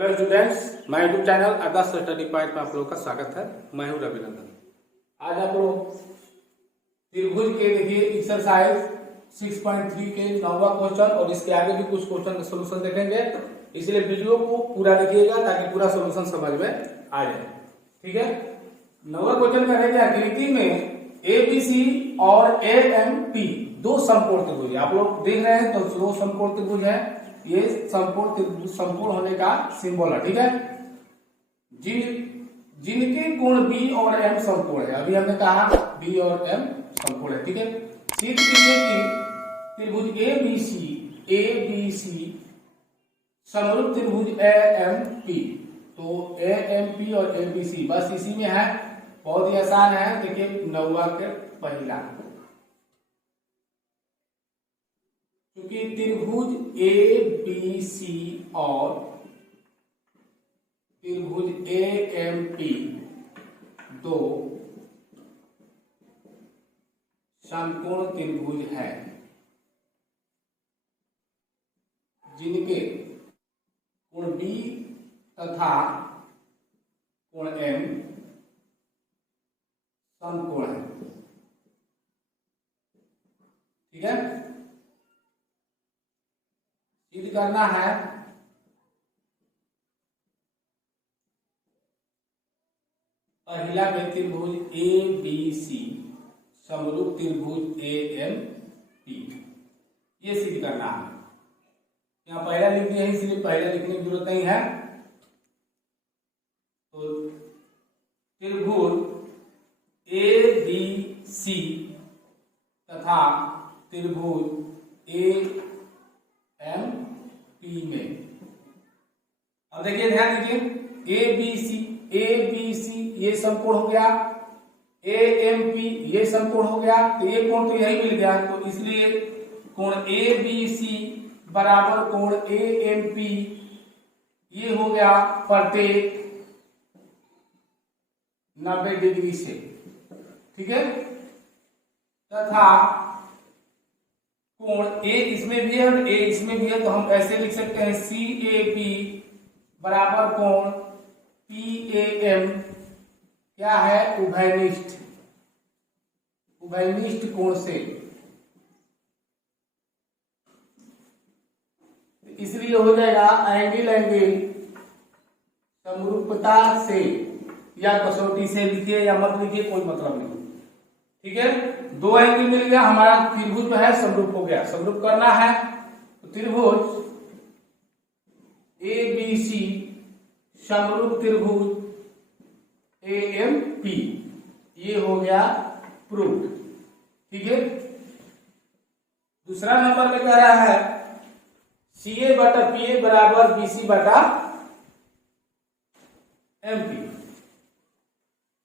Hello students, मैं YouTube channel आदर्श study point में आप लोगों का स्वागत है। मैं हूं रविनंदन। आज आप लोग त्रिभुज के देखिए एक्सरसाइज 6.3 के 9वां क्वेश्चन और इसके आगे भी कुछ क्वेश्चन का सोल्यूशन देखेंगे, इसलिए वीडियो को पूरा देखिएगा ताकि पूरा सोल्यूशन समझ में आ जाए। ठीक है, 9वां क्वेश्चन में है आकृति में एबीसी और एएमपी दो समकोण त्रिभुज। आप लोग देख रहे हैं तो दो समकोण त्रिभुज है, ये समकोण त्रिभुज समकोण होने का सिंबल है। ठीक है, जिनके कोण बी और एम समकोण है। अभी हमने कहा बी और एम समकोण है। ठीक है, सिद्ध कीजिए कि त्रिभुज एबीसी समरूप त्रिभुज एएमपी। तो एएमपी और एबीसी बस इसी में है, बहुत ही आसान है। देखिए 9वां के पहला, क्योंकि त्रिभुज एबीसी और त्रिभुज एएमपी दो समकोण त्रिभुज है, जिनके कोण बी तथा कोण एम समकोण है। ठीक है, सिद्ध करना है पहला में त्रिभुज एबीसी समरूप त्रिभुज एएमपी, ये सिद्ध करना है। यहाँ पहला लिख दिया है, इसलिए पहला लिखने की जरूरत नहीं है। तो त्रिभुज एबीसी तथा त्रिभुज एएमपी में, अब देखिए ध्यान दीजिए, एबीसी ये समकोण हो गया, एएमपी ये समकोण हो गया, तो ये कोण तो यही मिल गया। तो इसलिए कोण एबीसी बराबर कोण एएमपी ये हो गया प्रत्येक 90 डिग्री से। ठीक है, तथा कोण ए इसमें भी है और ए इसमें भी है, तो हम ऐसे लिख सकते हैं CAB बराबर कोण PAM क्या है, उभयनिष्ठ कोण से। इसलिए हो जाएगा एंगल समरूपता से, या कसौटी से लिखिए या मत लिखिए, कोई मतलब नहीं। ठीक है, दो एंगल मिल गया, हमारा त्रिभुज जो है समरूप हो गया। समरूप करना है तो त्रिभुज एबीसी समरूप त्रिभुज एएमपी, ये हो गया प्रूफ। ठीक है, दूसरा नंबर में कह रहा है CA बटा PA बराबर BC बटा MP।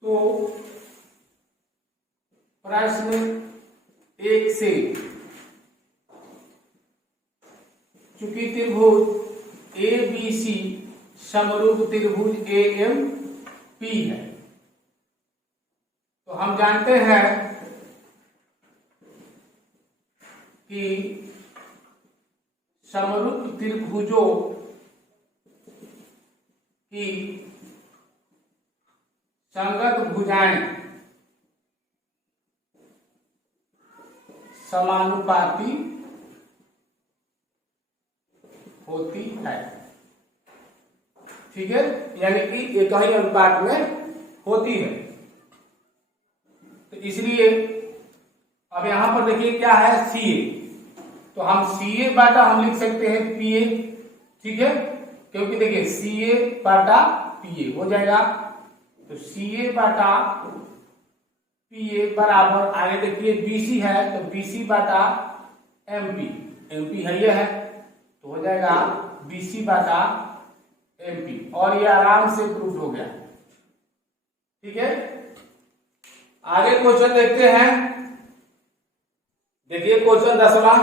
तो प्रश्न 1 से, चूंकि त्रिभुज एबीसी समरूप त्रिभुज एएमपी है, तो हम जानते हैं कि समरूप त्रिभुजों की संगत भुजाएं समानुपाती होती है। ठीक है, यानी कि एक ही अनुपात में होती है। तो इसलिए अब यहां पर देखिए क्या है CA, तो हम CA बाटा हम लिख सकते हैं PA। ठीक है, क्योंकि देखिए CA बाटा PA हो जाएगा, तो CA बाटा PA बराबर, आगे देखिए BC है तो BC बाटा MP है, ये है, तो हो जाएगा BC बाटा MP, और ये आराम से प्रूफ हो गया। ठीक है, आगे क्वेश्चन देखते हैं। देखिए क्वेश्चन 10वां,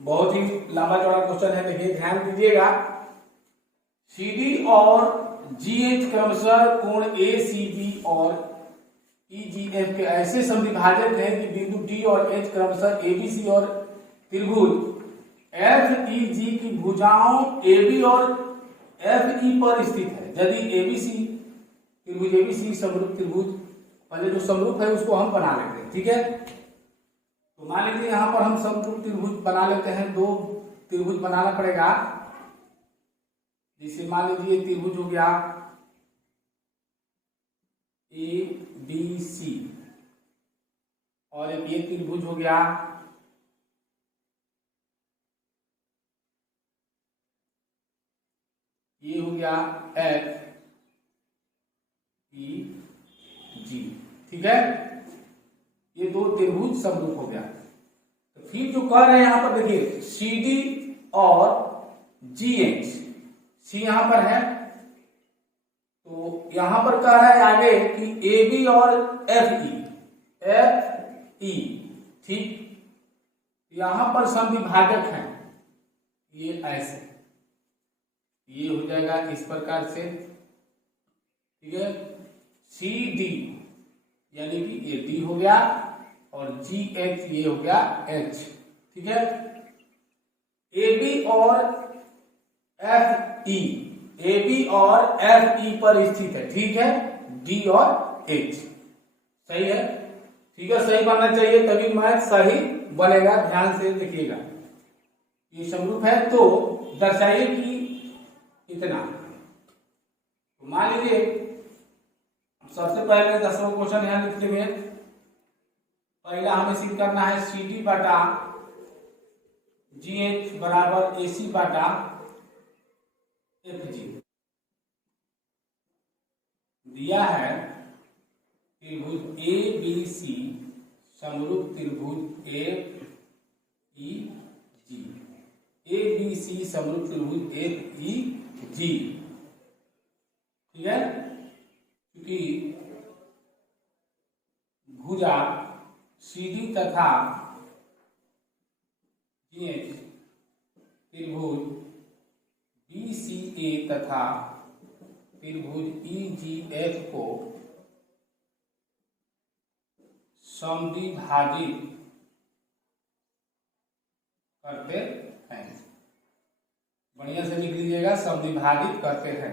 बहुत ही लंबा चौड़ा क्वेश्चन है, देखिए ध्यान दीजिएगा। CD और GH क्रमशः कोण ACB और EGF के ऐसे समविभाजक हैं कि बिंदु D और H क्रमशः ABC और त्रिभुज FEG की भुजाओं AB और एफ ई पर स्थित है। यदि एबीसी त्रिभुज एबीसी समरूप त्रिभुज, पहले जो समरूप है उसको हम बना लेते हैं, ठीक है। तो मान लीजिए यहां पर हम समरूप त्रिभुज बना लेते हैं, दो त्रिभुज बनाना पड़ेगा। जिसे मान लीजिए त्रिभुज हो गया ए बी सी और एक ये त्रिभुज हो गया ये हो गया एफ ई जी, ठीक है। ये दो त्रिभुज समरूप हो गया। तो फिर जो कह रहे हैं यहां पर देखिए सी डी और जी एच, सी यहां पर है तो यहां पर कह रहा है आगे कि ए बी और एफ ई, ठीक। यहां पर समविभाजक है, ये ऐसे, ये हो जाएगा इस प्रकार से, ठीक है। सी डी यानी कि ये डी हो गया और जी एच ये हो गया एच, ठीक है। ए बी और एफ ई, ए बी और एफ ई पर स्थित है, ठीक है, डी और एच, सही है, ठीक है। सही बनना चाहिए तभी मैथ सही बनेगा, ध्यान से देखिएगा। ये समरूप है तो दर्शाइए कि इतना। तो मान लीजिए सबसे पहले 10वां क्वेश्चन यहां लिखते हुए पहला हमें सिद्ध करना है सी डी बटा जी एच बराबर ए सी बटा एफ जी। दिया है त्रिभुज ए बी सी समरूप त्रिभुज F E ji, A B C समरूप त्रिभुज एफ ई जी, ठीक है। क्योंकि भुजा सीडी तथा जीएच त्रिभुज बीसीए तथा त्रिभुज ईजीएफ को समद्विभाजित करते हैं। बढ़िया से लिख लीजिएगा, समद्विभाजित करते हैं,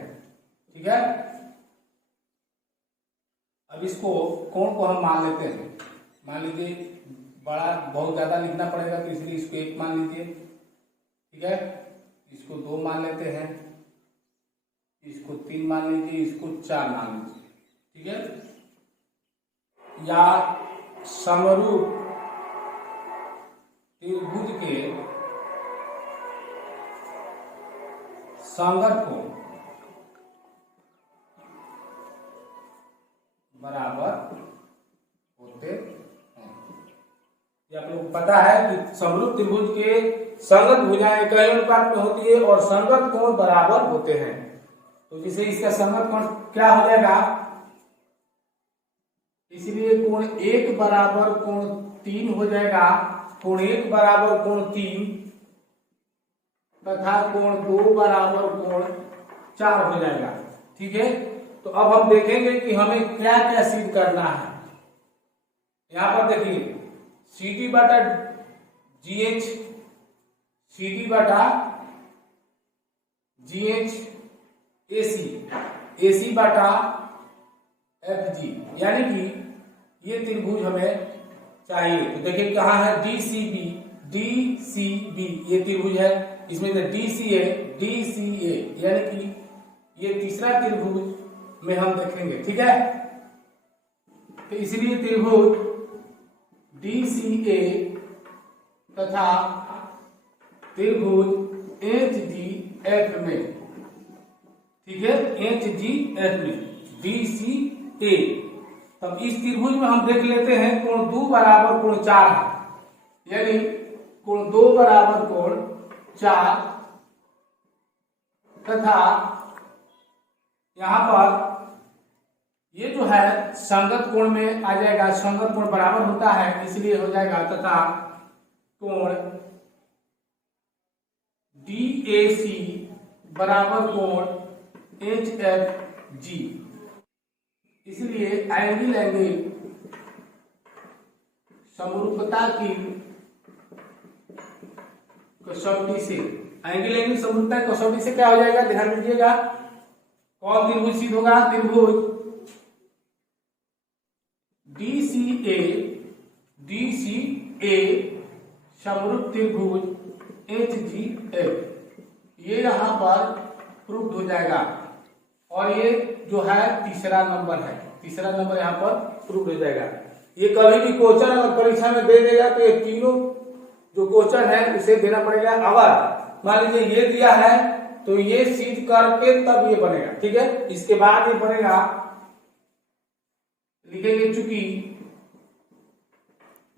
ठीक है। अब इसको कोण को हम मान लेते हैं। मान लीजिए बड़ा बहुत ज्यादा लिखना पड़ेगा तो इसलिए इसको 1 मान लीजिए, ठीक है। इसको 2 मान लेते हैं, इसको 3 मान लीजिए, इसको 4 मान लीजिए, ठीक है। या समरूप त्रिभुज के संगत कोण बराबर होते हैं। ये आप लोग पता है कि समरूप त्रिभुज के संगत भुजाएं कई अनुपात में होती है और संगत कोण बराबर होते हैं। तो जिसे इसका संगत कोण क्या हो जाएगा, इसलिए कोण 1 बराबर कोण 3 हो जाएगा, कोण 1 बराबर कोण 3 तथा कोण 2 बराबर कोण 4 हो जाएगा, ठीक है। तो अब हम देखेंगे कि हमें क्या क्या सिद्ध करना है। यहां पर देखिए सी डी बटा जी एच, सी डी बटा जी एच ए सी, ए सी बटा एफ जी, यानी कि ये त्रिभुज हमें चाहिए। तो देखिए कहाँ है D C B, D C B ये त्रिभुज है, इसमें डी सी ए यानी कि ये तीसरा त्रिभुज में हम देखेंगे, ठीक है। तो इसलिए त्रिभुज डी सी ए तथा त्रिभुज एच डी एफ में, ठीक है, एच जी एफ में डी सी ए। तब इस त्रिभुज में हम देख लेते हैं कोण 2 बराबर कोण 4 है, यानी कोण 2 बराबर कोण 4 तथा यहां पर ये जो है संगत कोण में आ जाएगा, संगत कोण बराबर होता है इसलिए हो जाएगा तथा कोण DAC बराबर कोण HFG, इसलिए एंगल समरूपता की कसौटी से एंगल एंगल समरूपता है कसौटी से क्या हो जाएगा, ध्यान दीजिएगा, कौन त्रिभुज सिद्ध होगा, त्रिभुज DCA समरूप त्रिभुज HGF, ये यहाँ पर प्रूफ हो जाएगा। और ये जो है तीसरा नंबर है, तीसरा नंबर यहाँ पर प्रूफ हो जाएगा। ये कभी भी क्वेश्चन अगर परीक्षा में दे देगा तो ये तीनों जो क्वेश्चन है उसे देना पड़ेगा। अगर मान लीजिए ये दिया है तो ये सिद्ध करके तब ये बनेगा, ठीक है। इसके बाद ये बनेगा, लिखेंगे चूंकि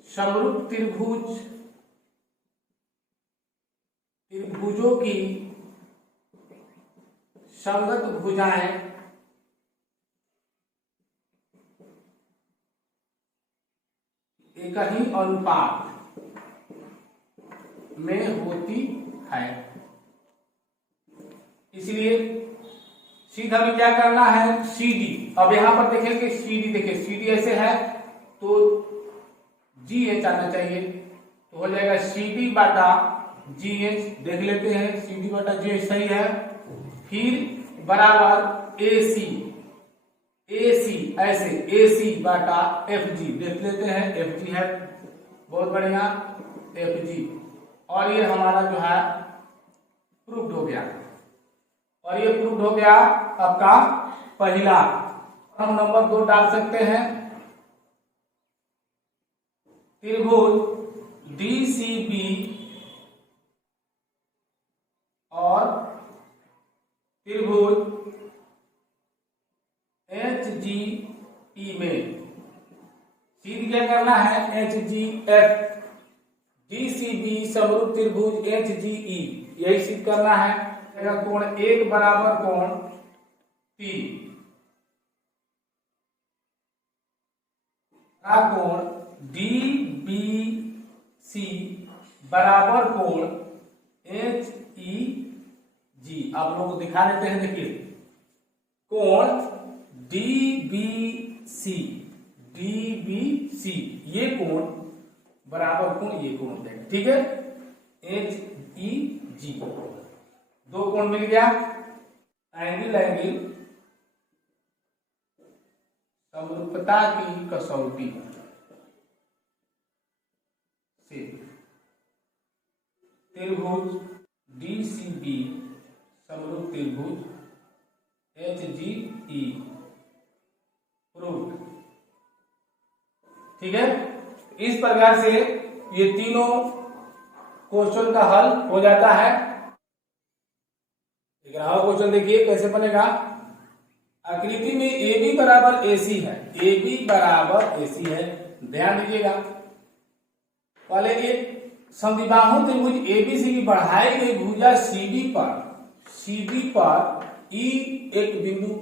समरूप त्रिभुजों की संगत भुजाएं एक ही अनुपात में होती है। इसलिए सीधा हमें क्या करना है, CD। अब यहां पर देखेंगे CD, देखिए CD ऐसे है तो GH आना चाहिए, तो हो जाएगा CD बटा GH। देख लेते हैं CD बटा GH सही है। फिर बराबर AC ऐसे AC बटा FG, देख लेते हैं FG है, बहुत बढ़िया FG। और ये हमारा जो है प्रूव्ड हो गया, और ये प्रूव्ड हो गया आपका पहला। हम नंबर 2 डाल सकते हैं, त्रिभुज DCB और त्रिभुज HGE में सीध क्या करना है, HGF DCB समरूप त्रिभुज HGE, यही सिद्ध करना है। कोण 1 बराबर कोण 3 का कोण DBC बराबर कोण HEG। आप लोग को दिखा देते हैं, देखिए कोण DBC ये कोण बराबर कोण ये कोण हो जाएगा, ठीक है। HEG 2 कोण मिल गया। एंगल समरूपता की कसौटी से त्रिभुज DCB समरूप त्रिभुज HGE प्रूव्ड, ठीक है। इस प्रकार से ये तीनों क्वेश्चन का हल हो जाता है। क्वेश्चन देखिए कैसे बनेगा। आकृति में AB बराबर AC है, AB बराबर AC है, ध्यान दीजिएगा। पहले एक समद्विबाहु त्रिभुज ABC की बढ़ाई गई भुजा CD पर E एक बिंदु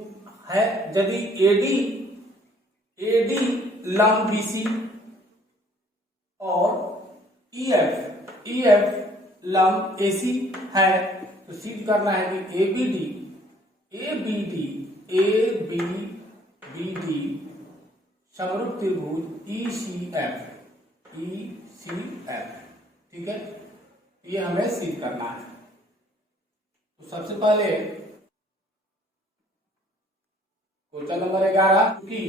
है। यदि AD लंब BC और EF लंब AC है, तो सिद्ध करना है कि ABD समरूप त्रिभुज ECF, ठीक है। ये हमें सिद्ध करना है। तो सबसे पहले क्वेश्चन नंबर 11 की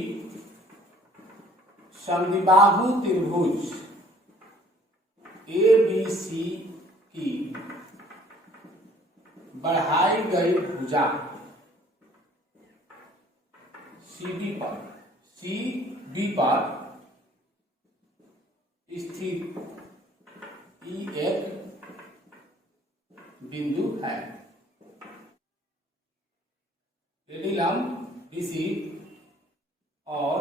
समद्विबाहु त्रिभुज ABC की बढ़ाई गई भुजा CB पर स्थित E एक बिंदु है। AD लंब BC और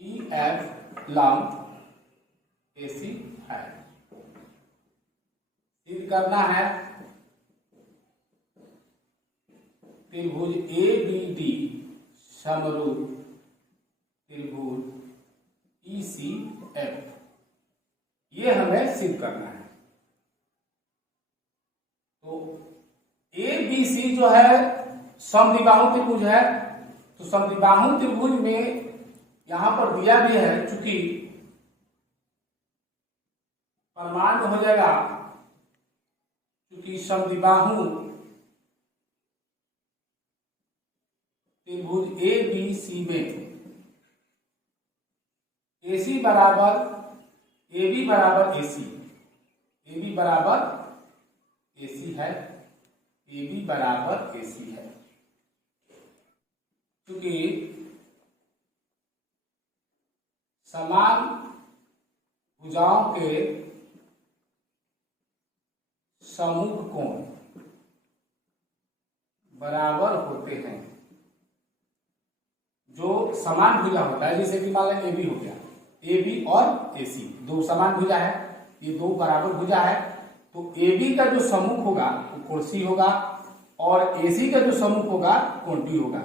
EF लंब AC है। सिद्ध करना है त्रिभुज ABD समरूप त्रिभुज ECF, ये हमें सिद्ध करना है। तो ABC जो है समद्विबाहु त्रिभुज है, तो समद्विबाहु त्रिभुज में यहां पर दिया भी है, चूंकि प्रमाण हो जाएगा क्योंकि समद्विबाहु त्रिभुज ए बी सी में AC बराबर AB बराबर AC, AB बराबर AC है, AB बराबर AC है। क्योंकि समान भुजाओं के सम्मुख कोण बराबर होते हैं। जो समान भुजा होता है, जैसे कि मान लें AB हो गया, AB और AC दो समान भुजा है, ये दो बराबर भुजा है, तो AB का जो सम्मुख होगा वो कोण C होगा और AC का जो सम्मुख होगा कोण B होगा,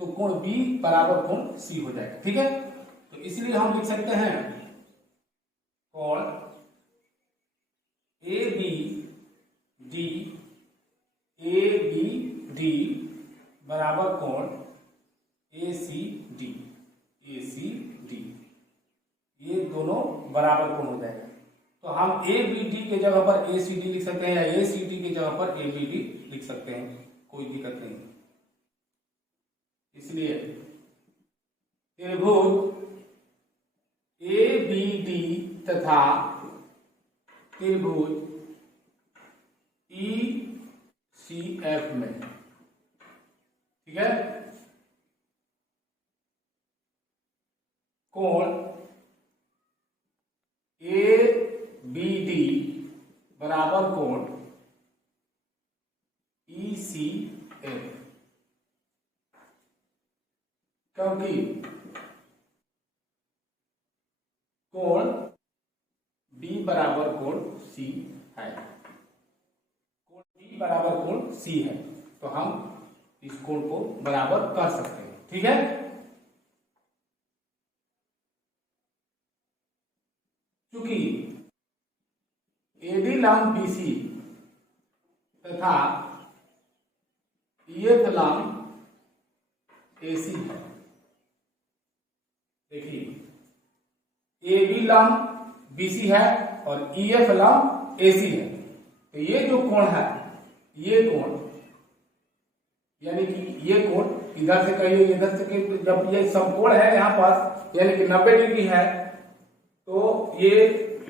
तो कोण B बराबर कोण C हो जाएगा। ठीक है, तो इसलिए हम लिख सकते हैं कोण ABD बराबर कोण ACD, ये दोनों बराबर कोण हो जाएगा। तो हम ABD के जगह पर ACD लिख सकते हैं या ACD के जगह पर ABD लिख सकते हैं, कोई दिक्कत नहीं। इसलिए त्रिभुज ABD तथा त्रिभुज ECF में, ठीक है, कोण ABD बराबर कोण ECF, क्योंकि कोण B बराबर कोण C है, कोण B बराबर कोण C है, तो हम इस कोण को बराबर कर सकते हैं। ठीक है, क्योंकि AD लंब BC तथा EF लंब AC है। देखिए, AB लंब BC है और EF लंब AC है, तो ये जो कोण है, ये कोण यानी कि ये कोण इधर से कहिए इधर से, जब ये समकोण है यहाँ पास यानी कि 90 डिग्री है, तो ये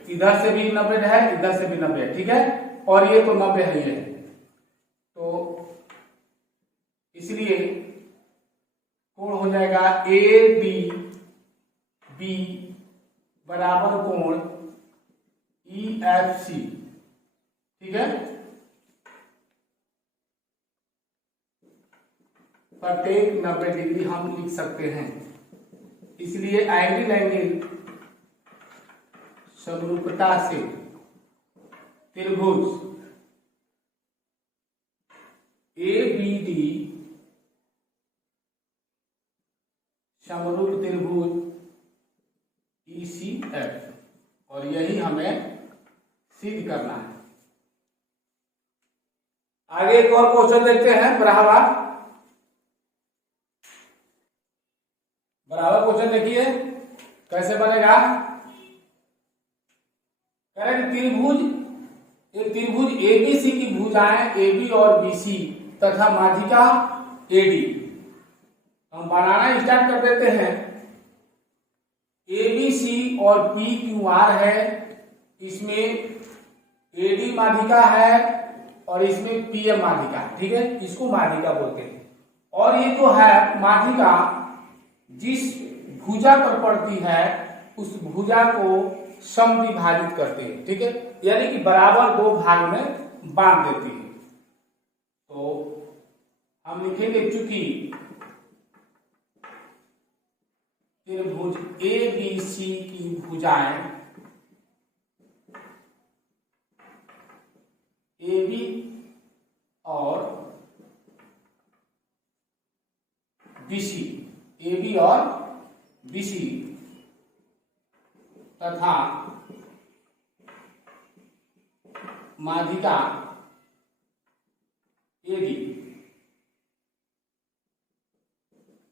इधर से भी 90 है, इधर से भी 90 है। ठीक है, और ये तो 90 है, ये तो इसलिए कोण हो जाएगा ADB बराबर कोण EFC। ठीक है, प्रत्येक 90 डिग्री हम लिख सकते हैं। इसलिए एंगल समरूपता से त्रिभुज ABD समरूप त्रिभुज ECF, और यही हमें सिद्ध करना है। आगे एक और क्वेश्चन देखते हैं, बराबर क्वेश्चन देखिए कैसे बनेगा। कह रहे त्रिभुज, एक त्रिभुज ABC की भुजाएं AB और BC तथा माध्यिका AD, हम बनाना स्टार्ट कर देते हैं। ABC और PQR है, इसमें AD माध्यिका है और इसमें PM माध्यिका। ठीक है, इसको माध्यिका बोलते हैं। और ये जो है माध्यिका जिस भुजा पर पड़ती है उस भुजा को समद्विभाजित करते हैं। ठीक है, यानी कि बराबर दो भाग में बांट देती है। तो हम लिखेंगे चूंकि त्रिभुज ABC की भुजाएं AB और BC, AB और BC तथा माध्यिका AD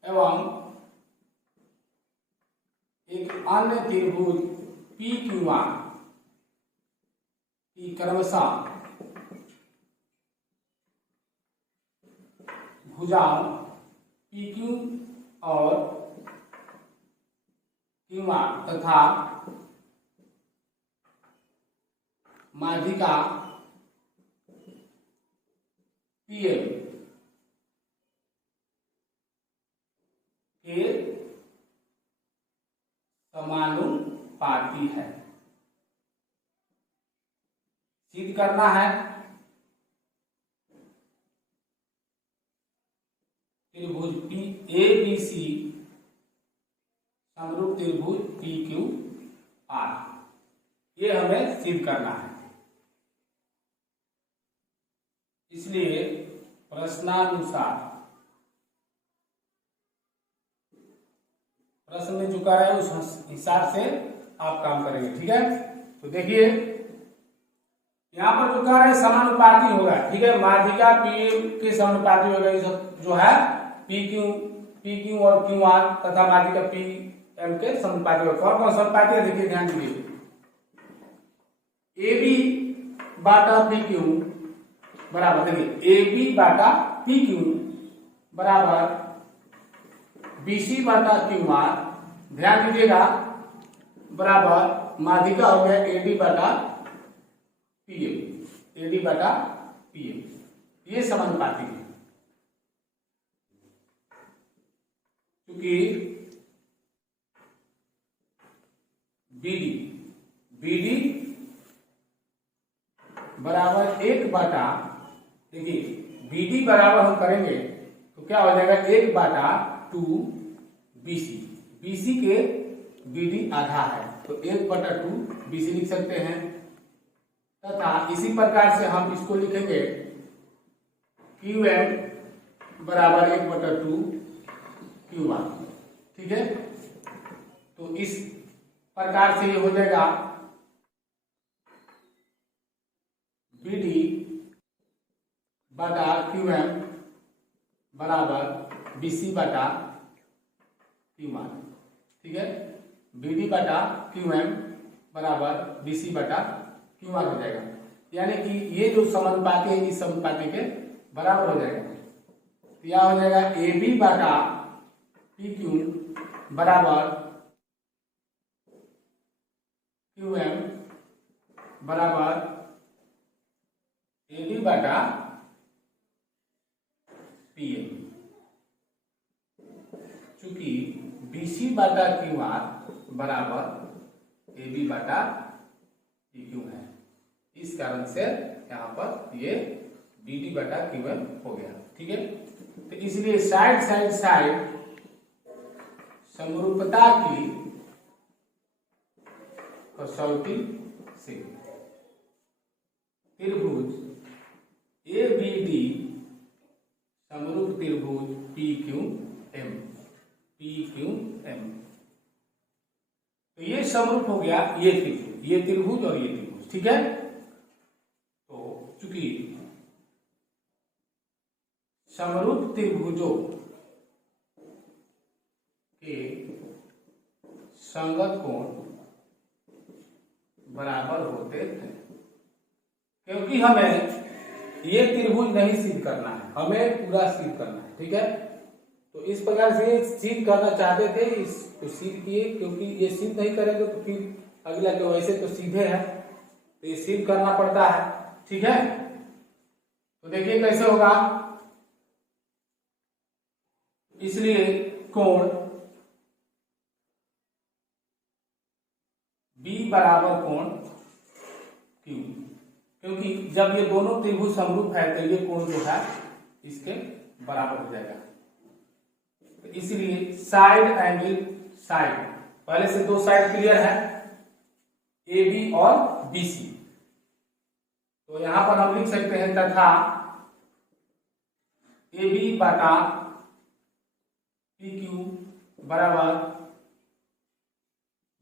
एवं एक अन्य त्रिभुज PQR की क्रमशः भुजाओं पी क्यू और क्यू आर तथा माध्यिका पीएम के समानुपाती है। सिद्ध करना है त्रिभुज पी ए बी सी समरूप त्रिभुज पी क्यू आर, ये हमें सिद्ध करना है। इसलिए प्रश्नानुसार प्रश्न में जो कह रहा है उस हिसाब से आप काम करेंगे, ठीक है। तो देखिए यहाँ पर जो कह रहा है समानुपाती होगा, ठीक है, माध्यिका पी के समानुपाती होगा, जो है पी क्यू और क्यू आर तथा माध्यिका पी एम के समानुपाती होगा। कौन कौन समानुपाती है देखिए, ध्यान दीजिए। ए बी बाटा पी क्यू बराबर, देखिए ए बी बाटा पी क्यू बराबर बी सी बाटा क्यू आर, ध्यान दीजिएगा, बराबर माध्यिका हो गया ए डी बाटा पी एम, ए डी बाटा पी एम, ये समानुपाती है। क्योंकि बीडी बराबर 1 बाटा, देखिए बीडी बराबर हम करेंगे तो क्या हो जाएगा, 1 बाटा 2 बीसी, बीसी के बीडी आधा है तो 1 बटा 2 बीसी लिख सकते हैं। तथा इसी प्रकार से हम इसको लिखेंगे क्यू एम बराबर 1 बटा 2 क्यू आर, ठीक है। तो इस प्रकार से ये हो जाएगा बीडी बटा क्यू एम बराबर बीसी बटा क्यू आर, ठीक है। बीडी बटा क्यू एम बराबर बीसी बटा क्यू आर हो जाएगा, यानी कि ये जो समानुपाती है इस समानुपाती के बराबर हो जाएगा। तो यह हो जाएगा ए बी बटा पी क्यू बराबर क्यू एम बराबर ए बी बटा पी एम। चूंकि बी सी बटा क्यू आर बराबर ए बी बटा पी क्यू है, इस कारण से यहाँ पर ये बी डी बटा क्यू एम हो गया, ठीक है। तो इसलिए साइड समरूपता की कसौटी से त्रिभुज ए बी डी समरूप त्रिभुज पी क्यू एम, तो ये समरूप हो गया ये त्रिभुज और ये त्रिभुज, ठीक है। तो चूंकि समरूप त्रिभुजों के संगत कोण बराबर होते थे, क्योंकि हमें ये त्रिभुज नहीं सिद्ध करना है, हमें पूरा सिद्ध करना है, ठीक है। तो इस प्रकार से सिद्ध करना चाहते थे, इसको सिद्ध किए, क्योंकि ये सिद्ध नहीं करेंगे तो फिर अगला जो वैसे तो सीधे है, तो ये सिद्ध करना पड़ता है, ठीक है। तो देखिए कैसे होगा, इसलिए कोण B बराबर कोण Q, क्योंकि जब ये दोनों त्रिभुज समरूप है तो ये कोण जो है इसके बराबर हो जाएगा। तो इसलिए साइड एंगल साइड, पहले से दो साइड क्लियर है, ए बी और बी सी। तो यहां पर हम लिख सकते हैं तथा ए बी बटा पी क्यू बराबर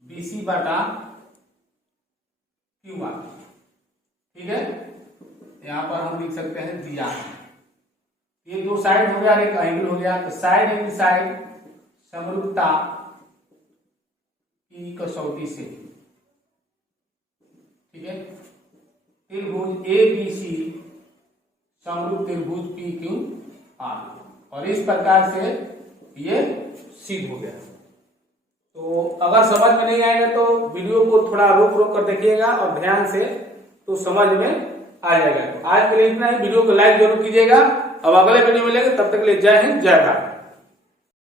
बी सी बटा क्यू आर, ठीक है। यहां पर हम लिख सकते हैं दिया है, ये दो साइड हो गया और एक एंगल हो गया, तो साइड एंगल साइड समरूपता की कसौटी से, ठीक है। त्रिभुज ए बी सी समरूप त्रिभुज पी क्यू आर, और इस प्रकार से ये सिद्ध हो गया। तो अगर समझ में नहीं आएगा तो वीडियो को थोड़ा रोक रोक कर देखिएगा और ध्यान से, तो समझ में आ जाएगा। तो आज के लिए इतना ही। वीडियो को लाइक जरूर कीजिएगा। अब अगले वीडियो में मिलेंगे, तब तक के लिए जय हिंद जय भारत।